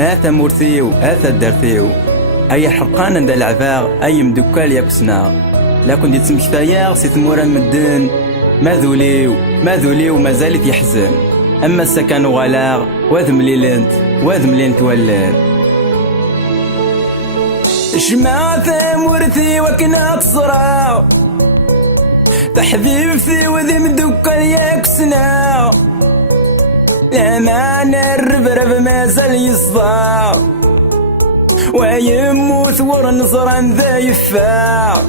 هاتا مورثيو هاتا درثيو أي حرقان دا العفاغ أي مدكال يكسنا لكن دي تمشتاياغ سي ثمورا مدن ما ذوليو ما زالت يحزن أما السكن غلاغ واذم ليلنت واذم لينت ولان جماعة مورثي وكنا تصرا تحبيبتي وذي مدكال يكسنا لا معنى الربرب ما زال يصدع ويموت ورا نصران ذا يفاع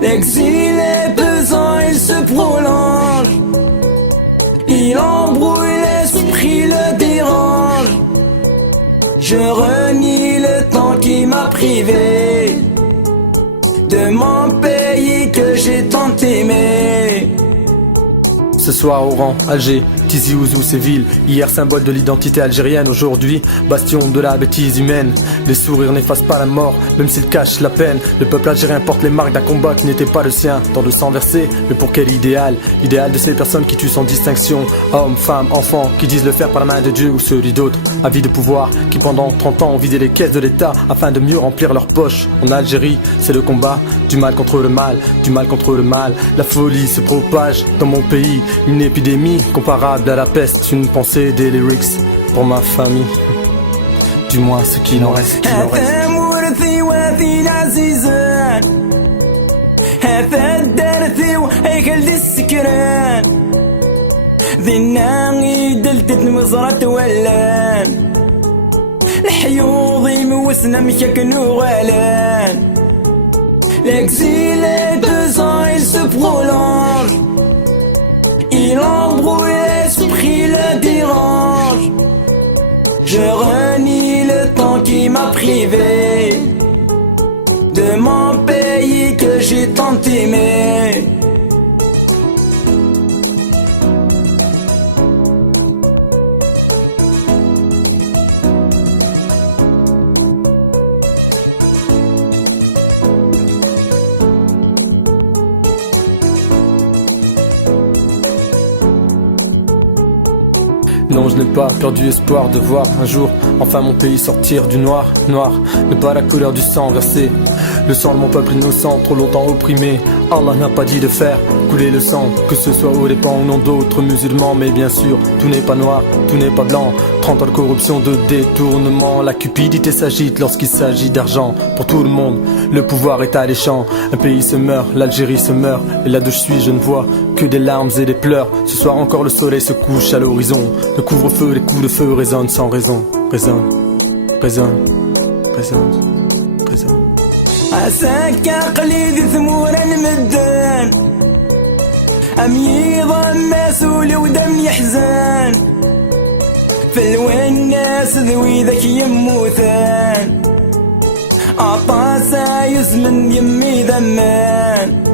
L'exil est pesant, il se prolonge. Il embrouille l'esprit, le dérange. Je renie le temps qui m'a privé de mon pays que j'ai tant aimé. Ce soir Oran, Alger, Tizi Ouzou, Séville. Hier symbole de l'identité algérienne, aujourd'hui bastion de la bêtise humaine. Les sourires n'effacent pas la mort, même s'ils cachent la peine. Le peuple algérien porte les marques d'un combat qui n'était pas le sien. Tant de sang versé, mais pour quel idéal? L'idéal de ces personnes qui tuent sans distinction. Hommes, femmes, enfants, qui disent le faire par la main de Dieu ou celui d'autres. Avis de pouvoir, qui pendant 30 ans ont vidé les caisses de l'État afin de mieux remplir leurs poches. En Algérie, c'est le combat du mal contre le mal, du mal contre le mal. La folie se propage dans mon pays. Une épidémie comparable à la peste, une pensée des lyrics pour ma famille. Du moins ce qu'il en reste, L'exil est pesant, il se prolonge. Il embrouille l'esprit, le dérange. Je renie le temps qui m'a privé de mon pays que j'ai tant aimé. Non, je n'ai pas perdu espoir de voir un jour enfin mon pays sortir du noir. Noir n'est pas la couleur du sang versé, le sang de mon peuple innocent, trop longtemps opprimé. Allah n'a pas dit de faire couler le sang, que ce soit aux dépens ou non d'autres musulmans. Mais bien sûr, tout n'est pas noir, tout n'est pas blanc. 30 ans de corruption, de détournement. La cupidité s'agite lorsqu'il s'agit d'argent. Pour tout le monde, le pouvoir est alléchant. Un pays se meurt, l'Algérie se meurt. Et là d'où je suis, je ne vois que des larmes et des pleurs. Ce soir encore le soleil se couche à l'horizon. Le couvre-feu, les coups de feu résonnent sans raison. Résonnent, résonnent, résonnent, résonnent. عساك قليل ثمورا المدان أميض مسؤول ودم يحزن فلوين الناس ذوي ذاك يموتان عطاسا يزمن يمي ذمان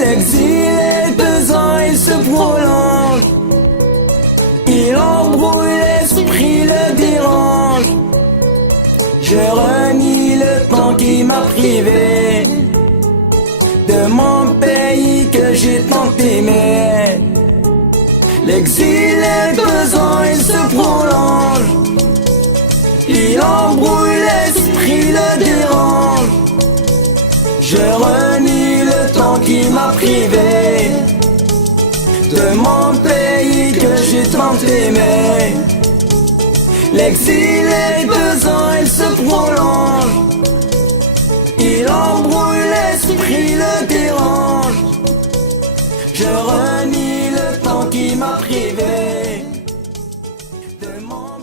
L'exil est pesant, il se prolonge. Il embrouille l'esprit, le dérange. Je renie le temps qui m'a privé de mon pays que j'ai tant aimé. L'exil est pesant, il se prolonge. Il embrouille l'esprit, le dérange. Je renie le temps qui m'a privé de mon pays que j'ai tant aimé. L'exil est pesant, il se prolonge. Il embrouille l'esprit, le dérange. Je renie le temps qui m'a privé de mon